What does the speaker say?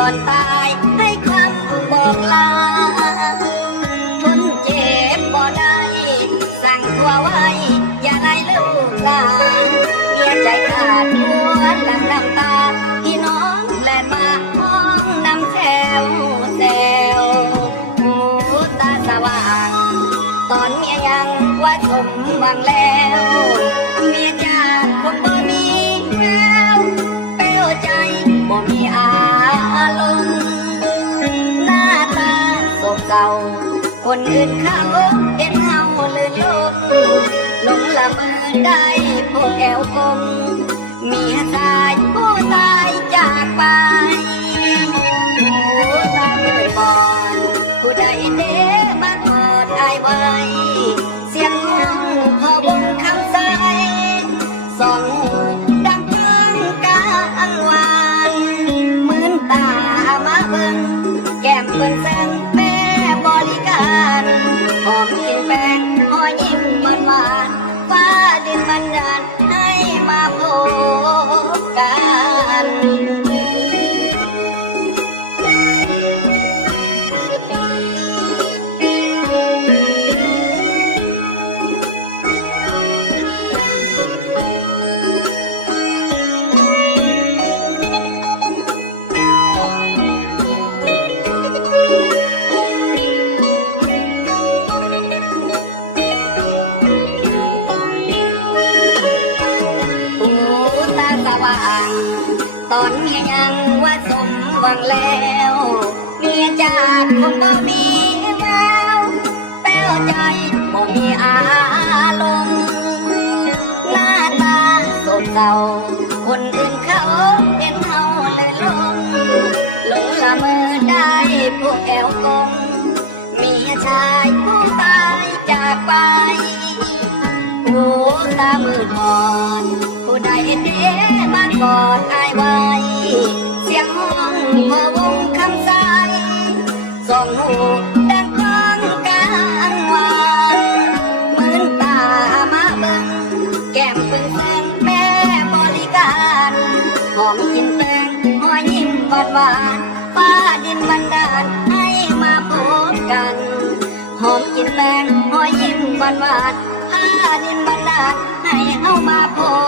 ก่อนตายให้คำบอกลาทนเจ็บบ่ได้สั่งตัวไว้อย่าไล่ลูกหลานเมียใจขาดหัวหลังน้ำตาพี่น้องแลนมาห้องนำแซวแซวหูตาสว่างตอนเมียยังว่าสมหวังแล้วเมียจากคงบ่มีแววเป้วใจบ่มีอารมณ์หน้าตาโศกเศร้าคนอื่นเขาเห็นเฮาลื่นลมหลงละเมอได้พวกแอวคงเมียตายผู้ตายจากไปผู้ตายไม่บอนผู้ใดเด้มากอดอายไว้เสียงห้องพอวงคำใสสองดังฟังกลางวานเหมือนตามาเบิ่งแก้มเบิ่งแสงแม่บริการหอมกินแป้งหอยิ้มมันหวานฟ้าดินบันดาลให้มาพบกันตอนเมียยังว่าสมหวังแล้วเมียจากคงบ่มีแววแป้วใจบ่มีอารมณ์หน้าตาโศกเศร้าคนอื่นเขาเห็นเฮาเลยลงหลงละเมอได้พวกแอวกงเมียชายผู้ตายจากไปผู้ตามืดมอนผู้ใดเด้มากอดอายไว้เสียงห้องพอวงคำใสส่องหูดังก้องกลางวานเหมือนตามาเบิ่งแก้มเพิ่งแสงแม่บริการหอมกินแป้งหอยิ้มหวานหวานฟ้าดินบันดาลให้มาพบกันหอมกินแป้งหอยิ้มหวานหวานฟ้าดินบันดาลให้เอามาพบ